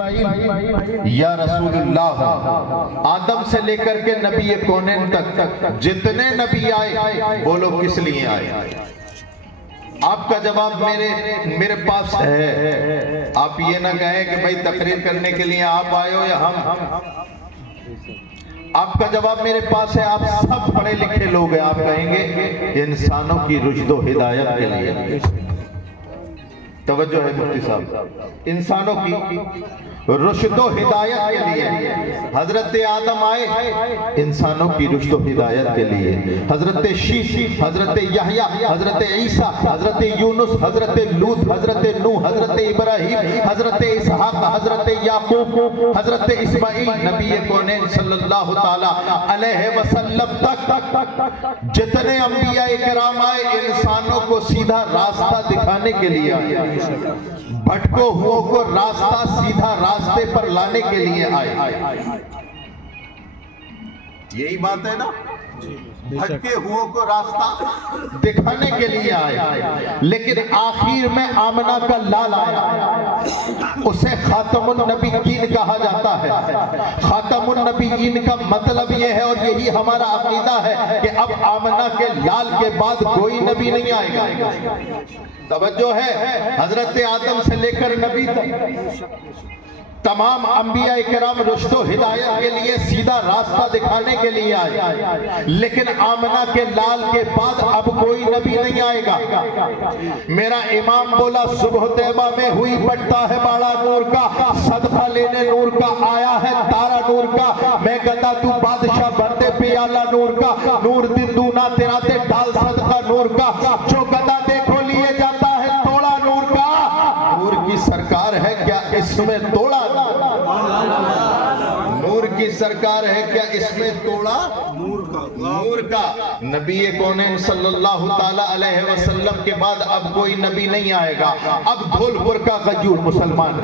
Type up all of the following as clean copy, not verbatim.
یا رسول اللہ آدم سے لے کر کے نبی کونین تک جتنے نبی آئے بولو کس لیے آئے؟ آپ کا جواب میرے پاس ہے. آپ یہ نہ کہیں کہ بھائی تقریر کرنے کے لیے آپ آئے ہو یا ہم. آپ کا جواب میرے پاس ہے. آپ سب پڑھے لکھے لوگ ہیں. آپ کہیں گے انسانوں کی رشد و ہدایت کے لیے. توجہ ہے مفتی صاحب. انسانوں کی رشد و ہدایت کے لیے حضرت آدم آئے انسانوں کی رشد و ہدایت کے لیے. حضرت شیش، حضرت یحییٰ، حضرت عیسیٰ، حضرت یونس، حضرت لوط، حضرت نوح، حضرت ابراہیم، حضرت اسحاق، حضرت یعقوب، حضرت اسماعیل، نبی کونین صلی اللہ تعالی علیہ وسلم تک جتنے انبیاء کرام آئے انسانوں کو سیدھا راستہ دکھانے کے لیے آئے. بھٹکو ہو کو راستہ سیدھا راستے پر لانے کے لیے آئے. یہی بات ہے نا. بھٹکے ہوئے کو راستہ دکھانے کے لیے آئے. لیکن آخر میں آمنہ کا لال آیا. اسے خاتم النبیین کہا جاتا ہے. خاتم النبیین کا مطلب یہ ہے اور یہی ہمارا عقیدہ ہے کہ اب آمنہ کے لال کے بعد کوئی نبی نہیں آئے گا. توجہ ہے. حضرت آدم سے لے کر نبی تک تمام انبیاء کرام رشد و ہدایت کے لیے سیدھا راستہ دکھانے کے لیے آئے. لیکن آمنہ کے لال کے بعد اب کوئی نبی نہیں آئے گا. میرا امام بولا صبح طیبہ میں ہوئی بٹتا ہے باڑا نور کا، صدقہ لینے نور کا آیا ہے تارا نور کا. میں گدا تو بادشاہ بھرتے پیالہ نور کا، نور دن دونا تیرا تے ڈال صدقہ نور کا. جو گدا دیکھو لیے جاتا ہے توڑا نور کا. نور کی سرکار ہے کیا اس میں توڑا؟ نور کی سرکار ہے کیا اس میں توڑا؟ نور کا. نبی کونین صلی اللہ تعالی علیہ وسلم کے بعد اب کوئی نبی نہیں آئے گا. اب دھولپور کا غیور مسلمان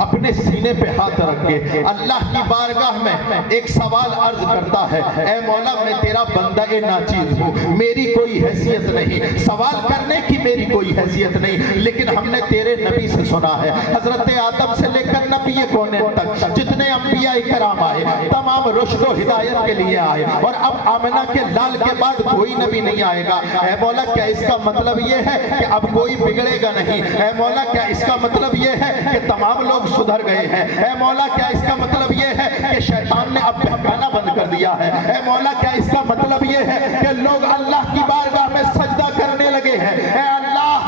اپنے سینے پہ ہاتھ رکھ کے اللہ کی بارگاہ میں ایک سوال عرض کرتا ہے. اے مولا میں تیرا بندہ ناچیز ہوں، میری کوئی حیثیت نہیں، سوال کرنے کی میری کوئی حیثیت نہیں، لیکن ہم نے تیرے نبی سے سنا ہے حضرت آدم سے لے کر نبی کونین تک جتنے انبیاء کرام آئے تمام رشد و ہدایت کے لیے آئے، اور اب آمنہ کے لال کے بعد کوئی نبی نہیں آئے گا. اے مولا کیا اس کا مطلب یہ ہے کہ اب کوئی بگڑے گا نہیں؟ اے مولا کیا اس کا مطلب یہ ہے کہ تمام لوگ سدھر گئے ہیں؟ اے مولا کیا اس کا مطلب یہ ہے کہ شیطان نے اب بہکانا بند کر دیا ہے؟ اے مولا کیا اس کا مطلب یہ ہے کہ لوگ اللہ کی بارگاہ میں سجدہ کرنے لگے ہیں؟ اے اللہ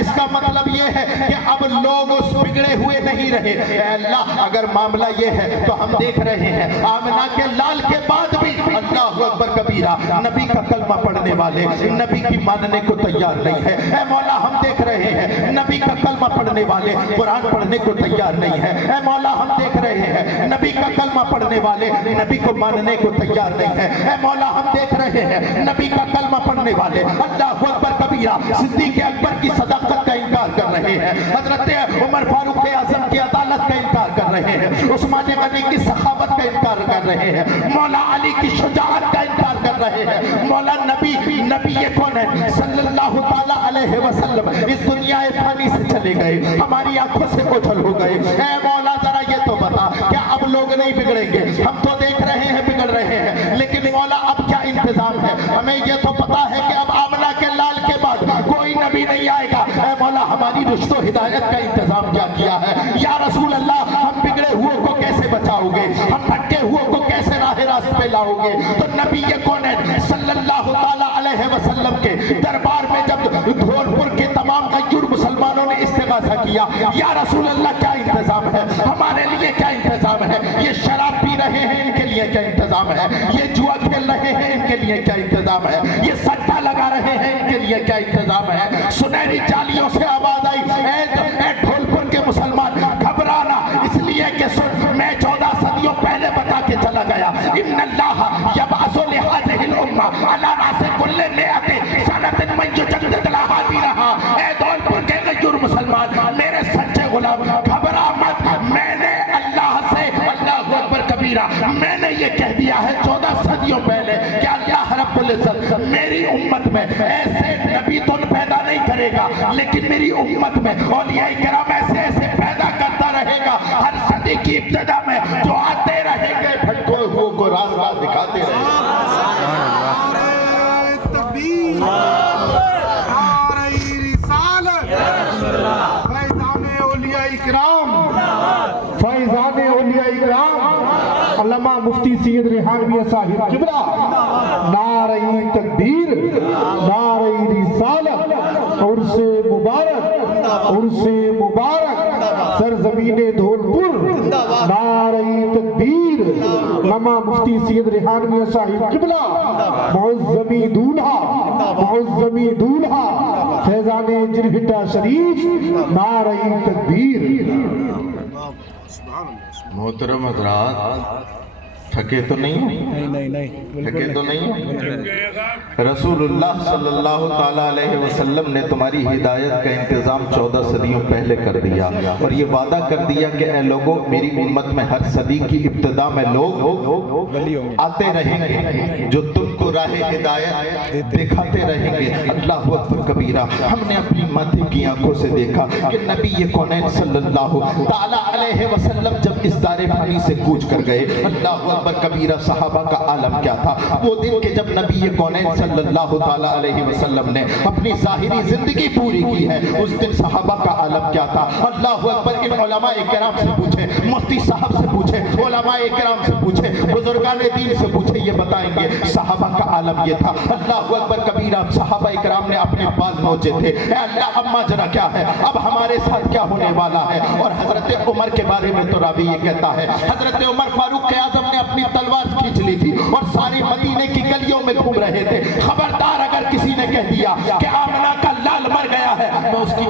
اس کا مطلب یہ ہے کہ اب لوگ اس بگڑے ہوئے نہیں رہے. اے اللہ اگر معاملہ یہ ہے تو ہم دیکھ رہے ہیں آمنہ کے لال کے بعد بھی اللہ اکبر کبیرہ نبی کا کلمہ پڑھنے والے نبی کی ماننے کو تیار نہیں ہے. اے مولا ہم دیکھ رہے ہیں نبی کا کلمہ پڑھنے والے قرآن پڑھنے کو تیار نہیں ہے. اے مولا ہم دیکھ رہے ہیں نبی کا کلمہ پڑھنے والے نبی کو ماننے کو تیار نہیں ہے. اے مولا ہم دیکھ رہے ہیں نبی کا کلمہ پڑھنے والے اللہ اکبر کبیرہ صدیق اکبر کی صداقت کا انکار کر رہے ہیں، حضرت عمر فاروق اعظم کی عدالت کا انکار کر رہے ہیں، عثمان غنی کی سخاوت کا انکار کر رہے ہیں، مولا علی کی شجاعت کا انکار کر رہے ہیں. مولا نبی کونین صلی اللہ تعالی علیہ وسلم اس دنیا فانی سے چلے گئے، ہماری آنکھوں سے اوجھل ہو گئے. اے مولا ذرا یہ تو بتا کیا اب لوگ نہیں بگڑیں گے؟ ہم تو دیکھ رہے ہیں بگڑ رہے ہیں، لیکن مولا اب کیا انتظام ہے؟ ہمیں یہ تو پتا ہے کہ اب آمنہ کے لال کے بعد کوئی نبی نہیں آئے گا. اے مولا ہماری رشد و ہدایت کا انتظام کیا ہے؟ یا رسول اللہ ہم بگڑے ہوئے کو کیسے بچاؤ گے؟ ہم بھٹکے ہوئے کو کیسے راہ راست پہ لاؤ گے؟ تو نبی کونین صلی اللہ تعالی علیہ وسلم کے دربار میں جب دھولپور کے تمام غیور مسلمانوں نے استغاثہ کیا، یا رسول اللہ کیا انتظام ہے ہمارے لیے؟ کیا انتظام ہے؟ یہ شراب پی رہے ہیں ان کے لیے کیا انتظام ہے؟ یہ جوا کھیل رہے ہیں ان کے لیے کیا انتظام ہے؟ یہ سٹا لگا رہے ہیں ان کے لیے کیا انتظام ہے؟ سنہری جالیوں سے آواز آئی، اے دھولپور کے مسلمان گھبرانا، اس لیے کہ میں 14 صدیوں پہلے بتا کے چلا گیا، ان اللہ یبعث لہذہ الامہ علی راس کل مئۃ سنۃ من یجدد لہا دینہا. اے دھولپور کے غیور مسلمان میرے سچے غلام گھبرا مت. میں نے اللہ سے اللہ اکبر کبیرہ میں نے یہ کہہ دیا ہے 14 صدیوں پہلے کہ اللہ رب العزت میری امت میں ایسے نبی تو پیدا نہیں کرے گا، لیکن میری امت میں اولیاء کرام ایسے پیدا کر کی ابتدا میں جو آتے رہیں گے بھٹکے ہوئے کو راستہ دکھاتے رہیں گے۔ تکبیر، نعرہ رسالت، فیضان اولیاء اکرام، فیضان اولیاء اکرام علامہ مفتی سید ریحان میاں صاحب قبلہ، نعرہ تکبیر، نعرہ رسالت، عرس مبارک، عرس مبارک، سرزمین دھولپور، نعرہ تکبیر، علامہ مفتی سید ریحان میاں صاحب قبلہ، معظمی دولہا، معظمی دولہا، فیضان جرگٹا شریف، نعرہ تکبیر۔ محترم حضرات، تھکے تو نہیں؟ تھکے تو نہیں؟ رسول اللہ صلی اللہ تعالیٰ علیہ وسلم نے تمہاری ہدایت کا انتظام 14 صدیوں پہلے کر دیا اور یہ وعدہ کر دیا کہ اے لوگوں، میری امت میں ہر صدی کی ابتدا میں لوگ آتے رہیں گے جو تم کو راہ ہدایت دکھاتے رہیں گے۔ اللہ اکبر کبیرہ۔ ہم نے اپنی ماتھے کی آنکھوں سے دیکھا کہ نبی کونین صلی اللہ تعالیٰ علیہ وسلم جب اس دار فانی سے کوچ کر گئے، اللہ اکبر کبیرہ، صحابہ کا عالم کیا تھا وہ دن کہ جب نبی کونین صلی اللہ تعالیٰ علیہ وسلم نے اپنی ظاہری زندگی پوری کی ہے، اس دن صحابہ کا عالم کیا تھا۔ اللہ اکبر۔ ان علماء کرام سے پوچھے، مفتی صاحب سے پوچھے، علماء کرام سے پوچھے، بزرگان دین سے پوچھے، یہ بتائیں گے صحابہ کا عالم یہ تھا۔ اللہ اکبر کبیرہ۔ صحابہ کرام نے اپنے بال نوچے تھے، اے اللہ اما جرا کیا ہے، اب ہمارے ساتھ کیا ہونے والا ہے۔ اور حضرت عمر کے بارے میں تو راوی یہ کہتا ہے، حضرت عمر فاروق اعظم نے اپنی تلوار کھینچ لی تھی اور سارے مدینے کی گلیوں میں گھوم رہے تھے۔ خبردار اگر کسی نے کہہ دیا کہ آمنہ کا لال مر گیا ہے، میں اس کی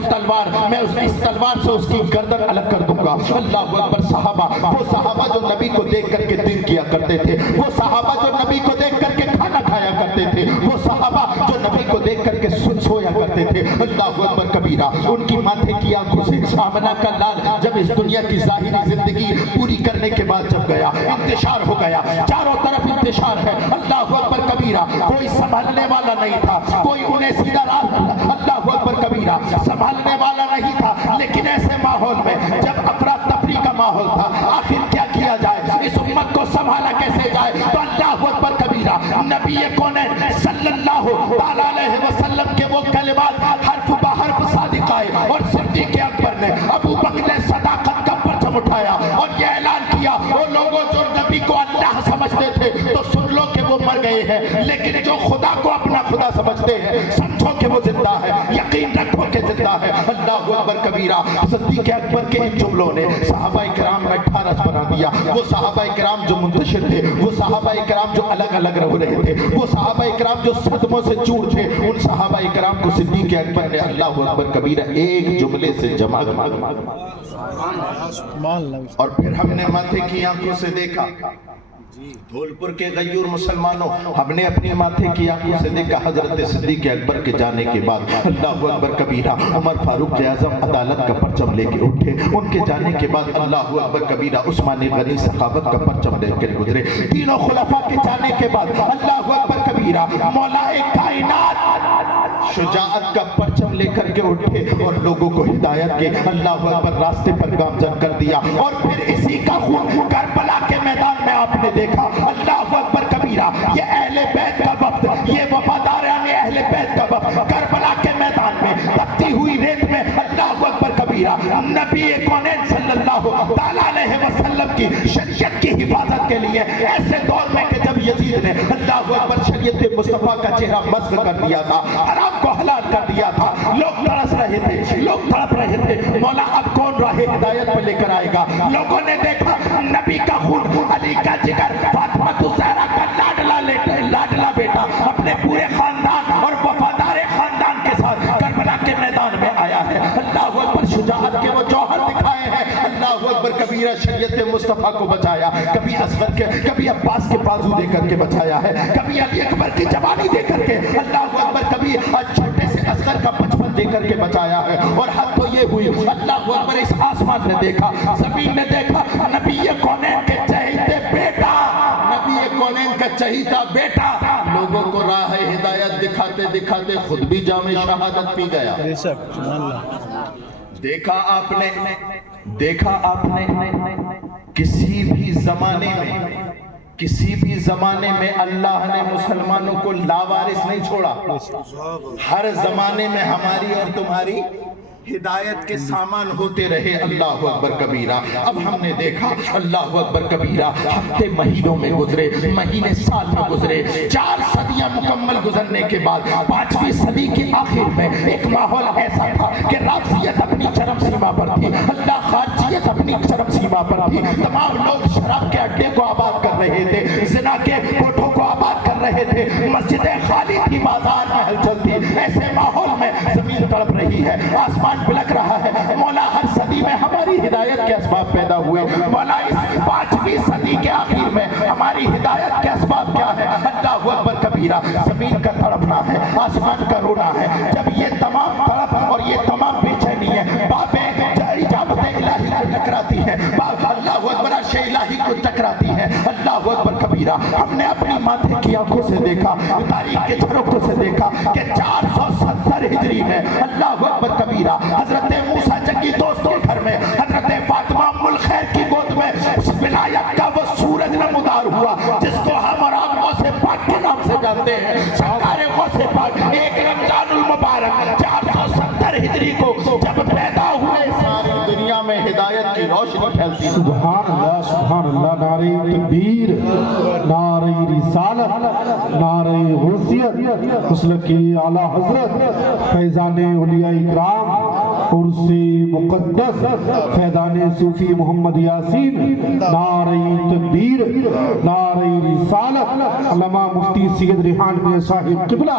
تلوار سے اس کی گردن الگ کر دوں گا۔ اللہ اکبر۔ صحابہ، وہ صحابہ جو نبی کو دیکھ کر کے دل کیا کرتے تھے، وہ صحابہ جو نبی کو دیکھ کر کے کھانا کھایا کرتے تھے، وہ صحابہ جو نبی کو دیکھ کر کے سویا کرتے تھے۔ اللہ اکبر کبیرہ۔ ان کی ماتھے کی آنکھوں سے آمنہ کا لال جب اس دنیا کی ظاہری زندگی پوری کرنے کے بعد جب گیا، انتشار ہو گیا، چاروں طرف انتشار ہے۔ اللہ اکبر کبیرہ۔ کوئی سنبھالنے والا نہیں تھا، کوئی انہیں سیدھا اللہ اکبر کبیرہ سنبھالنے والا نہیں تھا۔ لیکن ایسے ماحول میں جب افراتفری کا ماحول تھا، آخر کیا کیا جائے، اس امت کو سنبھالا کیسے جائے، تو اللہ اکبر کبیرہ نبی کونین صلی اللہ تعالیٰ علیہ وسلم کے وہ کلمات حرف بحرف صادق آئے اور صدیق اکبر نے ابو بکر نے صداقت کا پرچم اٹھایا اور یہ اعلان کیا، وہ لوگوں جو نبی کو اللہ سمجھتے تھے تو سن لو کہ وہ مر گئے ہیں، لیکن جو خدا کو اپنا خدا سمجھتے ہیں سمجھو کہ وہ زندہ ہے، یقین رکھو کہ زندہ ہے۔ اللہ اکبر کبیرہ۔ صدیق اکبر کے ان جملوں نے صحابہ کرام میں ٹھارس بنا دیا۔ وہ صحابہ کرام جو منتشر تھے، وہ صحابہ کرام جو الگ الگ رہ رہے تھے، وہ صحابہ کرام جو صدموں سے چور تھے، ان صحابہ کرام کو صدیق اکبر نے اللہ اکبر کبیرہ ایک جملے سے جمع کر اور پھر ہم نے ماتھے کی آنکھوں سے دیکھا، دھولپور کے غیور مسلمانوں، ہم نے اپنی ماتھے کی آنکھوں سے دیکھا حضرت صدیق اکبر کے جانے کے بعد اللہ اکبر کبیرہ عمر فاروق اعظم عدالت کا پرچم لے کے اٹھے، ان کے جانے کے بعد اللہ اکبر کبیرہ عثمان غنی سخاوت کا پرچم لے کر گزرے، تینوں خلفاء کے جانے کے بعد اللہ اکبر کبیرہ مولا کائنات شجاعت کا پرچم لے کر کے اٹھے اور لوگوں کو ہدایت کے اللہ اکبر راستے پر گامزن کر دیا۔ اور پھر اسی کا خون کربلا کے میدان میں آپ نے دیکھا، اللہ اکبر کبیرہ۔ یہ اہل بیت کا وقت، یہ وفاداران اہل بیت کا وقت، کربلا کے میدان میں تپتی ہوئی ریت میں اللہ اکبر کبیرہ نبی کونین صلی اللہ تعالیٰ علیہ وسلم کی شریعت کی حفاظت کے لیے ایسے دور میں کہ جب یزید نے اللہ اکبر شریعت مصطفیٰ کا چہرہ مسخ کر دیا تھا، حرام کو حلال کر دیا تھا، لوگ ترس رہے تھے، لوگ تڑپ رہے تھے، مولا اب کون راہ ہدایت پہ لے کر آئے گا۔ لوگوں نے دیکھا نبی کا خون، علی کا جگر، فاطمہ الزہرا کا لاڈلا بیٹا اپنے پورے خاندان اور وفادار خاندان کے ساتھ کربلا کے میدان میں آیا ہے۔ اللہ اکبر شجاعت کے وہ جوہر دکھائے ہیں، اللہ اکبر کبیرہ شریعت مصطفیٰ کو بچایا، کبھی اصغر کے، کبھی عباس کے بازو دے کر کے بچایا ہے، کبھی علی اکبر کی جوانی دے کر کے، اللہ اکبر کبھی چھوٹے سے اصغر کا بچپن دے کر کے بچایا ہے۔ اور حد تو یہ ہوئی اللہ اکبر اس آسمان نے دیکھا، زمین نے دیکھا، نبی کونین کے چہیتے بیٹا، نبی کونین کا چہیتا بیٹا لوگوں کو راہ ہدایت دکھاتے دکھاتے خود بھی جام شہادت پی گیا۔ دیکھا آپ نے کسی بھی زمانے میں اللہ نے مسلمانوں کو لاوارث نہیں چھوڑا. ہر زمانے میں ہماری اور تمہاری ہدایت کے سامان ہوتے رہے. اللہ اکبر کبیرہ. اب ہم نے دیکھا اللہ اکبر کبیرہ ہفتے مہینوں میں گزرے, مہینے سال میں گزرے, 4 صدیاں مکمل گزرنے کے بعد 5ویں صدی کے آخر میں ایک ماحول ایسا تھا کہ رافضیت اپنی چرم سیما پر تھی, اللہ خارجیت اپنی چرم سیما پر تھی. تمام لوگ شراب کے اڈے کو آباد کر رہے تھے, زنا کے کوٹھوں کو آباد کر رہے تھے, مسجدیں خالی تھی, بازار میں ہلچل تھی. ایسے ماحول میں زمین تڑپ رہی ہے, آسمان بلک رہا ہے. مولا ہر صدی میں ہماری ہدایت کے اسباب پیدا ہوئے. مولا اس 5ویں صدی کے آخر میں ہماری ہدایت کے اسباب کیا ہے؟ اللہ اکبر کبیرہ. زمین کا تڑپنا ہے, آسمان کا رونا ہے. جب یہ تمام تڑپ اور یہ تمام بے چینی ہے, بابیں اجابت الہی کو ٹکراتی ہے, اللہ اکبر عرش الہی کو ٹکراتی ہے. اللہ اکبر کبیرہ. ہم نے اپنی ماتھے کی آنکھوں سے دیکھا, تاریخ کے جھروکوں سے دیکھا کہ 470 ہجری میں اللہ اکبر کبیرہ حضرت موسیٰ جنگی دوست کے گھر میں حضرت فاطمہ ام الخیر کی گود میں ولایت کا وہ سورج نمودار ہوا جس کو ہم اور آپ غوث پاک کے نام سے جانتے ہیں. سرکار غوث پاک ایک رمضان المبارک 470 ہجری کو جب پیدا ہوئے, ساری دنیا میں ہدایت کی روشنی پھیلتی. سبحان اللہ, سبحان اللہ. نعرہ تکبیر, نعرہ رسالت, نعرہ غوثیت, مسلک اعلیٰ حضرت فیضان اولیاء اکرام, عرس مقدس فیضان صوفی محمد یاسین. نعرہ تکبیر, نعرہ رسالت, علامہ مفتی سید ریحان میاں صاحب قبلہ.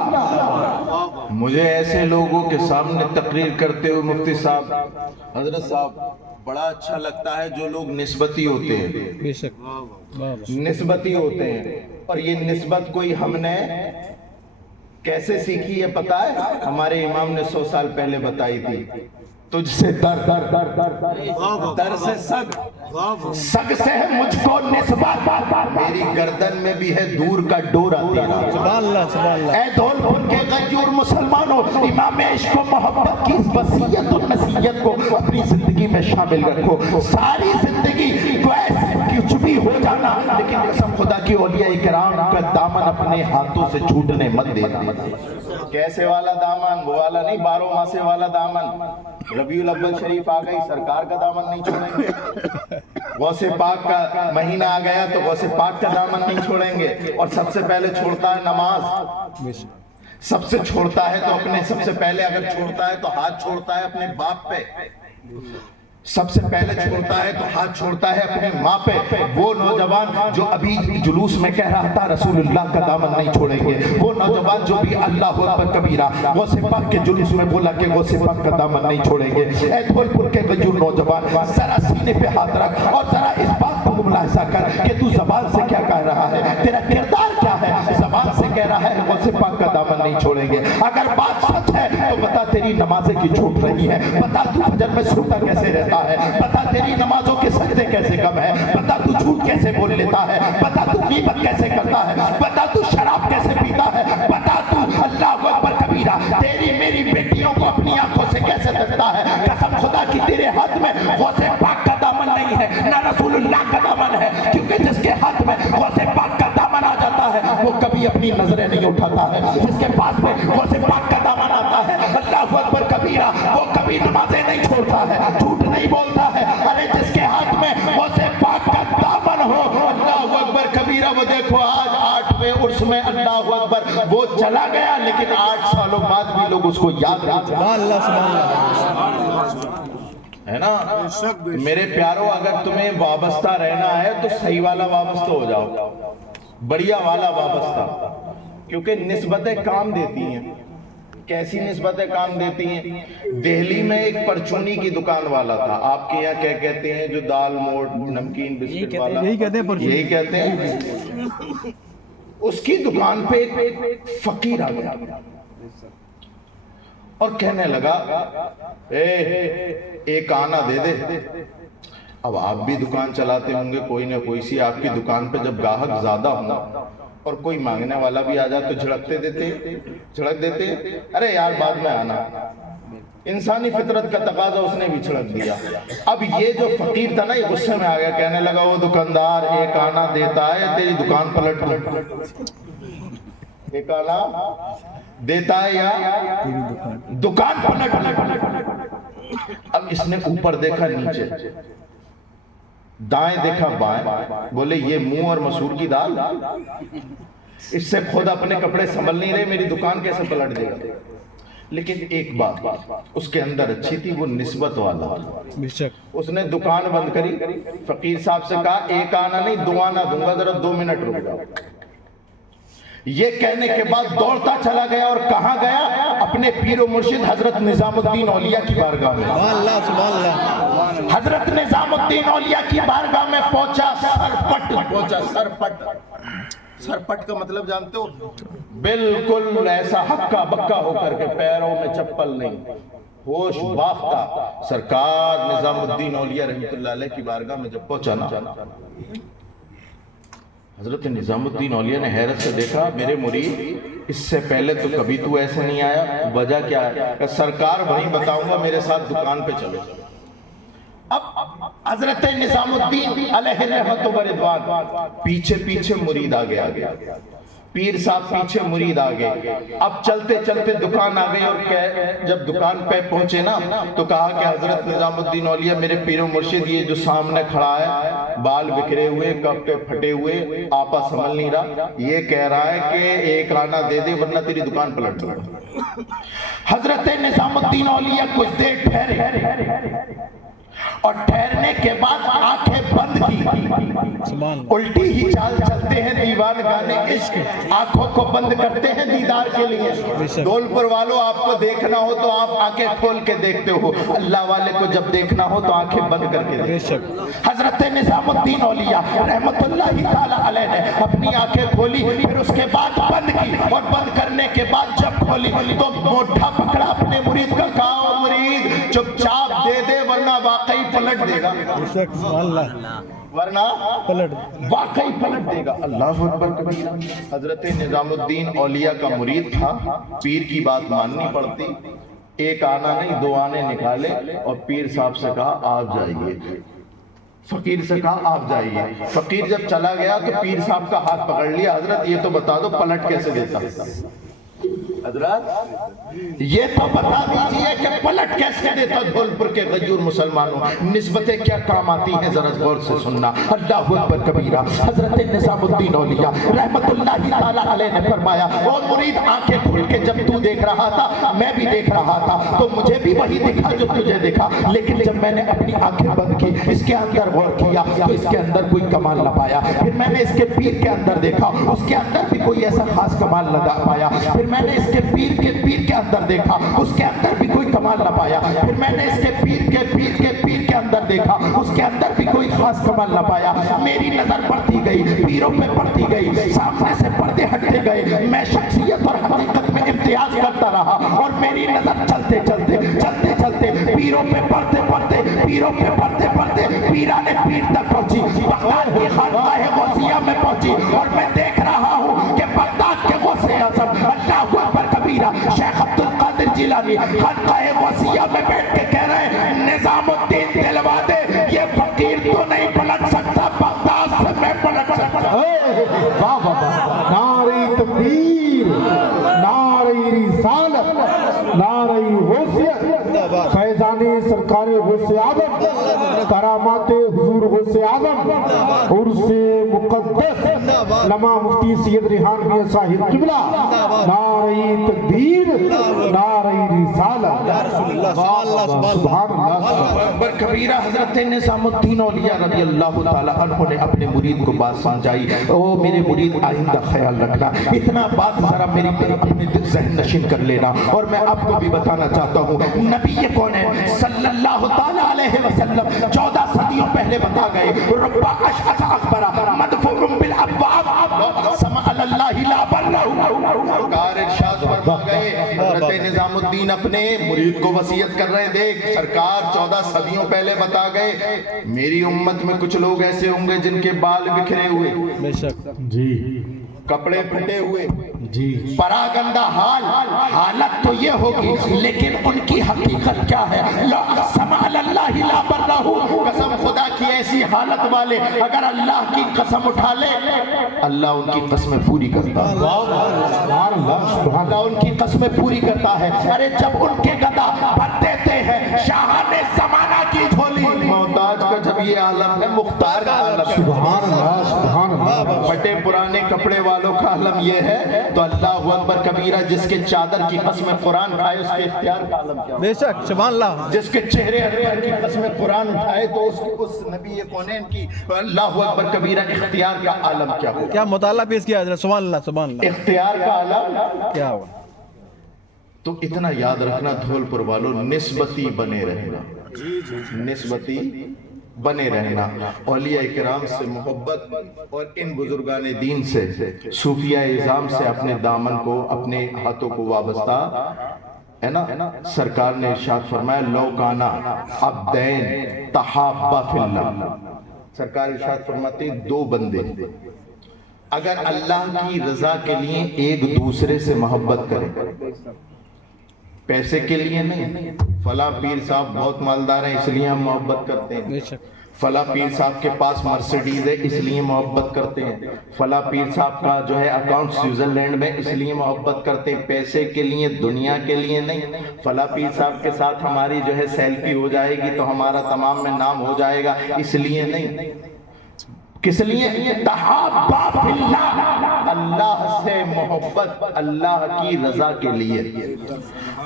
مجھے ایسے لوگوں کے سامنے تقریر کرتے ہوئے مفتی صاحب, حضرت صاحب, بڑا اچھا لگتا ہے جو لوگ نسبتی ہوتے ہیں. بے شک نسبتی ہوتے ہیں, اور یہ نسبت کوئی ہم نے کیسے سیکھی ہے پتہ ہے؟ ہمارے امام نے 100 سال پہلے بتائی تھی. تجھ سے در سے سگ سے ہے مجھ کو نسبت, میری گردن میں بھی ہے دور کا ڈورا تیرا. سبحان اللہ, سبحان اللہ. اے دھول پور کے غیور مسلمانوں, امام عشق و محبت کی اس وصیت و نصیحت کو اپنی زندگی میں شامل رکھو. ساری زندگی کو ایسے کچھ بھی ہو جانا, لیکن قسم خدا کی اولیاء کرام کا دامن اپنے ہاتھوں سے چھوٹنے مت دینا. کیسے والا دامن؟ وہ والا نہیں, 12 ماسے والا دامن. ربیع الاول شریف آ گئی, سرکار کا دامن نہیں چھوڑیں گے. غوث پاک کا مہینہ آ گیا تو غوث پاک کا دامن نہیں چھوڑیں گے. اور سب سے پہلے چھوڑتا ہے نماز, سب سے چھوڑتا ہے تو اپنے, سب سے پہلے اگر چھوڑتا ہے تو ہاتھ چھوڑتا ہے اپنے باپ پہ, سب سے پہلے چھوڑتا ہے تو ہاتھ چھوڑتا ہے اپنے ماں پہ. وہ نوجوان جو ابھی جلوس میں کہہ رہا تھا رسول اللہ کا دامن نہیں چھوڑیں گے, وہ نوجوان جو بھی اللہ اکبر کبیرہ غوث پاک کے جلوس میں بولا کہ غوث پاک کا دامن نہیں چھوڑیں گے. اے دھول پور کے غیور نوجوان, ذرا سینے پہ ہاتھ رکھ اور ذرا اس بات کو ملاحظہ کر کہ تو زبان سے کیا کہہ رہا ہے, تیرا کردار کیا ہے. زبان سے کہہ رہا ہے غوث پاک کا دامن نہیں چھوڑیں گے. اگر بات سچ ہے تو بتا تیری نمازیں کی چھوٹ رہی ہے, بتا تو فجر میں سوتا کیسے رہتا ہے, بتا تیری نمازوں کے سجدے کیسے کم ہے, بتا تو جھوٹ کیسے بول لیتا ہے, بتا تو غیبت کیسے کرتا ہے, بتا تو شراب کیسے پیتا ہے, بتا تو اللہ اکبر کبیرہ تیری میری بیٹیوں کو اپنی آنکھوں سے کیسے دیکھتا ہے. قسم خدا کی تیرے ہاتھ میں غوث پاک کا دامن نہیں ہے, نہ رسول اللہ کا دامن ہے, کیونکہ جس کے ہاتھ میں غوث پاک کا دامن آ جاتا ہے وہ کبھی اپنی نظریں نہیں اٹھاتا ہے. جس کے پاس میں غوث پاک کا دامن آتا ہے اللہ اکبر کبیرہ وہ کبھی نمازیں نہیں چھوڑتا ہے, جھوٹ نہیں بولتا ہے. ارے جس کے ہاتھ میں غوث پاک کا دامن ہو اللہ اکبر کبیرہ, وہ دیکھو آج 8ویں عرس میں اللہ اکبر وہ چلا گیا, لیکن 8 سالوں بعد بھی لوگ اس کو یاد رکھتے ہیں. سبحان اللہ, سبحان اللہ. ہے نا میرے پیاروں, اگر تمہیں وابستہ رہنا ہے تو صحیح والا وابستہ ہو جاؤ, بڑھیا والا وابستہ, کیونکہ نسبتیں کام دیتی ہیں. کیسی نسبتیں کام دیتی ہیں؟ دہلی میں ایک پرچونی کی دکان والا تھا, آپ کے یہاں کیا کہتے ہیں جو دال موٹ نمکین بسکٹ والا, یہی کہتے ہیں پرچونی, یہی کہتے ہیں. اس کی دکان پہ ایک فقیر آ گیا اور کہنے لگا ایک آنا دے دے. اب آپ بھی دکان چلاتے ہوں گے, کوئی نہ کوئی سی آپ کی دکان پہ جب گاہک زیادہ ہوں اور کوئی مانگنے والا بھی آ جائے تو جھڑک دیتے, ارے یار بعد میں آنا, انسانی فطرت کا تقاضا اس نے بھی چھڑک دیا۔ اب یہ جو فقیر تھا نا، یہ غصے میں آ گیا، کہنے لگا وہ دکاندار ایک آنا دیتا ہے تیری دکان پلٹ دوں، ایک آنا دیتا ہے یا دکان پلٹ دوں۔ اب اس نے اوپر دیکھا نیچے، دائیں دیکھا بائیں، بولے یہ منہ اور مسور کی دال، اس سے خود اپنے کپڑے سنبھل نہیں رہے، میری دکان کیسے پلٹ دے گا؟ لیکن ایک بات اس کے اندر اچھی تھی، وہ نسبت والا تھا۔ اس نے دکان بند کری، فقیر صاحب سے کہا ایک آنا نہیں 2 آنا دوں گا، ذرا 2 منٹ رک جاؤ۔ یہ کہنے کے بعد دوڑتا چلا گیا، اور کہاں گیا؟ اپنے پیر و مرشد حضرت نظام الدین اولیاء کی بارگاہ میں۔ حضرت نظام الدین اولیاء کی بارگاہ میں پہنچا، سرپٹ پہنچا، سرپٹ کا مطلب جانتے ہو؟ بالکل ایسا ہکا بکا ہو کر کے، پیروں میں چپل نہیں، ہوش باختہ۔ سرکار نظام الدین اولیاء رحمۃ اللہ علیہ کی بارگاہ میں جب پہنچا نا، حضرت نظام الدین اولیاء نے حیرت سے دیکھا، میرے مرید اس سے پہلے تو کبھی تو ایسے نہیں آیا، وجہ کیا ہے؟ کہ سرکار وہیں بتاؤں گا، میرے ساتھ دکان پہ چلو۔ اب حضرت نظام الدین علیہ رحمت و رضوان پیچھے پیچھے مرید آگے آگے، پیر صاحب پیچھے مرید آگے۔ اب چلتے چلتے دکان آگئے، اور جب دکان پہ پہنچے نا تو کہا کہ حضرت نظام الدین اولیاء میرے پیر و مرشد، یہ جو سامنے کھڑا ہے، بال بکھرے ہوئے، کپڑے پھٹے ہوئے، آپا سنبھل نہیں رہا، یہ کہہ رہا ہے کہ ایک آنا دے دے ورنہ تیری دکان پلٹ دوں گا۔ حضرت نظام الدین اولیاء کچھ دیر ٹھہرے، اور ٹھہرنے کے بعد آنکھیں بند کی، الٹی ہی چال چلتے ہیں دیوان گانے عشق، آنکھوں کو بند کرتے ہیں دیدار کے لیے۔ دولپور والوں، آپ کو دیکھنا ہو تو آپ آنکھیں کھول کے دیکھتے ہو، اللہ والے کو جب دیکھنا ہو تو آنکھیں بند کر کے دیکھتے ہو۔ حضرت نظام الدین اولیاء رحمت اللہ تعالی علیہ نے اپنی آنکھیں کھولی، پھر اس کے بعد بند کی، اور بند کرنے کے بعد جب کھولی تو موٹھا پکڑا اپنے مرید کا، کہا مرید چپ چاپ دے دے ورنہ واقعی پلٹ دے گا، ورنہ واقعی پلٹ دے گا۔ اللہ اکبر کبیرہ۔ حضرت نظام الدین اولیاء کا مرید تھا، پیر کی بات ماننی پڑتی، ایک آنا نہیں 2 آنے نکالے، اور پیر صاحب سے کہا آپ جائیے، فقیر سے کہا آپ جائیے۔ فقیر جب چلا گیا تو پیر صاحب کا ہاتھ پکڑ لیا، حضرت یہ تو بتا دو پلٹ کیسے دیتا؟ حضرت یہ تو بتا دیجئے کہ پلٹ کیسے دیتا دھولپور کے غیور مسلمانوں، نسبتیں کیا کام آتی ہیں ذرا غور سے سننا۔ اللہ اکبر کبیرہ۔ حضرت نظام الدین اولیاء رحمت اللہ تعالی علیہ نے فرمایا، او مرید آنکھیں کھل کے جب تو دیکھ رہا تھا میں بھی دیکھ رہا تھا، تو مجھے بھی وہی دکھا جو تجھے دیکھا، لیکن جب میں نے اپنی آنکھیں بند کی، اس کے اندر غور کیا تو اس کے اندر کوئی کمال نہ پایا۔ پھر میں نے اس کے پیر کے اندر دیکھا، اس کے اندر بھی کوئی ایسا خاص کمال نہ پایا۔ پھر میں نے اس کے پیر کے اندر دیکھا، اس کے اندر بھی کوئی کمال نہ پایا۔ پھر میں نے اس کے پیر کے اندر دیکھا، اس کے اندر بھی کوئی خاص کمال نہ پایا۔ میری نظر پڑتی گئی، پیروں پہ پڑتی گئی، سامنے سے پردے ہٹتے گئے، میں شخصیت اور حقیقت میں امتیاز کرتا رہا، اور میری نظر چلتے پیروں پہ پڑھتے پیرانے پیر تک پہنچی، بغداد کی خانقاہ غوثیہ میں پہنچی، اور میں دیکھ رہا ہوں کہ بغداد کے غوث اعظم اللہ اکبر کبیرہ شیخ عبد القادر جیلانی خانقاہ غوثیہ میں بیٹھ کے کہہ رہے ہیں نظام الدین دلوا دے، یہ فقیر تو نہیں پلٹ سکتا، بغداد سے میں پلٹ سکتا۔ واہ واہ، نعرہ تکبیر، نعرہ رسالت، نعرہ غوثیت، فیضان سرکار غوث اعظم، کرامات حضور غوث اعظم، عرس مقدس علامہ مفتی سید ریحان میاں صاحب قبلہ، نعرہ تکبیر، نعرہ رسالت، سبحان اللہ اکبر کبیرہ۔ حضرت نظام الدین اولیاء رضی اللہ تعالی عنہ نے اپنے مرید کو بات سمجھائی، او میرے مرید آئندہ خیال رکھنا، اتنا بات ذرا میری اپنے ذہن نشین کر لینا، اور میں آپ کو بھی بتانا چاہتا ہوں نبی کون ہے صلی اللہ تعالی علیہ وسلم 14 صدیوں پہلے بتا گئے، ربا اشعث اکبر مدفوع بالابواب سمع اللہ لا بلہ، سرکار ارشاد فرما گئے، حضرت نظام الدین اپنے مرید کو وصیت کر رہے، دیکھ سرکار 14 صدیوں پہلے بتا گئے میری امت میں کچھ لوگ ایسے ہوں گے جن کے بال بکھرے ہوئے، جی کپڑے پھٹے ہوئے، جی پراگندہ حال، حالت تو یہ ہوگی، لیکن ان کی حقیقت کیا ہے؟ لا اقسم علی اللہ لا برہو، قسم خدا کی ایسی حالت والے اگر اللہ کی قسم اٹھا لے اللہ ان کی قسمیں پوری کرتا ہے، اللہ ان کی قسمیں پوری کرتا ہے۔ ارے جب ان کے گدا بھر دیتے ہیں شاہان زمانہ کی جھولی، محتاج کا جب یہ عالم ہے، مختار کا عالم، سبحان اللہ سبحان اللہ۔ پھٹے پرانے کپڑے والوں کا عالم یہ ہے تو اللہ اکبر کبیرہ، جس کے چادر کی قسم قرآن کھائے اس کے اختیار کا عالم کیا؟ بے شک سبحان اللہ۔ جس کے چہرے انور کی قسم قرآن اٹھائے تو اس نبی کونین کی اللہ اکبر کبیرہ اختیار کا عالم کیا ہو؟ کیا مطالعہ پیش کیا حضرت، سبحان اللہ سبحان اللہ، اختیار کا عالم کیا ہوا؟ تو اتنا یاد رکھنا دھول پور والوں، نسبتی بنے رہنا، نسبتی بنے رہنا، اولیاء کرام سے محبت اور ان بزرگان دین سے، صوفیاء اعظام سے اپنے دامن کو، اپنے ہاتھوں کو وابستہ ہے نا۔ سرکار نے ارشاد فرمایا لو کانا عبدین تحابا فی اللہ، سرکار ارشاد فرماتے دو بندے اگر اللہ کی رضا کے لیے ایک دوسرے سے محبت کریں، پیسے کے لیے نہیں، فلاں پیر صاحب بہت مالدار ہیں اس لیے ہم محبت کرتے بے ہیں، شک فلاں پیر صاحب کے پاس مرسیڈیز ہے اس لیے محبت کرتے ہیں، فلاں پیر صاحب کا جو ہے اکاؤنٹ سوئٹزرلینڈ میں اس لیے محبت کرتے ہیں، پیسے کے لیے، دنیا کے لیے نہیں۔ فلاں پیر صاحب کے ساتھ ہماری جو ہے سیلفی ہو جائے گی تو ہمارا تمام میں نام ہو جائے گا، اس لیے نہیں۔ کس لیے؟ تحابا فی اللہ، اللہ سے محبت، اللہ کی رضا کے لیے۔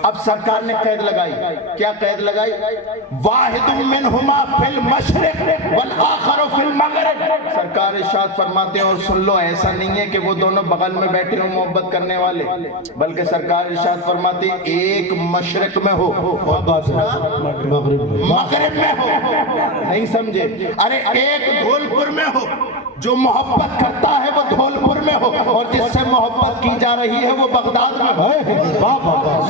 اب سرکار نے قید لگائی، کیا قید لگائی؟ واحد منہما فی المشرق والآخر فی المغرب، سرکار ارشاد فرماتے ہیں اور سن لو، ایسا نہیں ہے کہ وہ دونوں بغل میں بیٹھے ہوں محبت کرنے والے، بلکہ سرکار ارشاد فرماتے ہیں ایک مشرق میں ہو اور دوسرا مغرب میں ہو، نہیں سمجھے؟ ارے ایک دھول پور میں ہو، جو محبت کرتا ہے وہ دھول پور میں ہو، اور جس سے محبت کی جا رہی ہے وہ بغداد میں ہو۔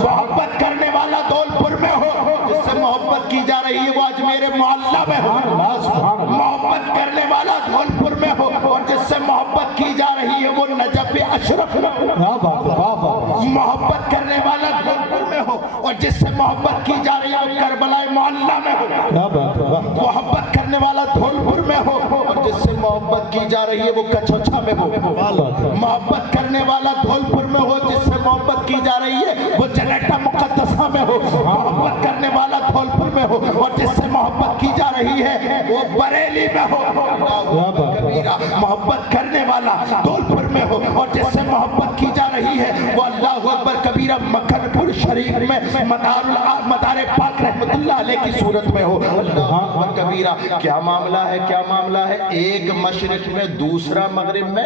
محبت کرنے والا دھول پور میں ہو، جس سے محبت کی جا رہی ہے وہ اجمیر معلیٰ میں ہو۔ محبت کرنے والا دھول پور میں ہو اور جس سے محبت کی جا رہی ہے وہ نجف اشرف میں ہو۔ محبت کرنے والا دھول پور میں ہو اور جس سے محبت کی جا رہی ہے وہ کربلا معلیٰ میں ہو۔ محبت کرنے والا دھول پور میں ہو اور جس سے محبت کی جا رہی ہے وہ کچھوچھا میں ہو۔ محبت کرنے والا دھول پور میں ہو، جس سے محبت کی جا رہی ہے وہ جنیٹا مقدسہ میں ہو۔ محبت کرنے والا دھول پور میں ہو اور جس سے محبت کی جا رہی ہے وہ بریلی میں ہو۔ محبت کرنے والا دھول پور میں ہو اور جس سے محبت کی جا رہی ہے وہ اللہ اکبر کبیرہ مکھن پور شریف میں مدار پاک رحمت اللہ علیہ کی صورت میں ہو۔ اللہ اکبر کبیرہ، کیا معاملہ ہے، کیا معاملہ ہے؟ ایک مشرق میں دوسرا مغرب میں۔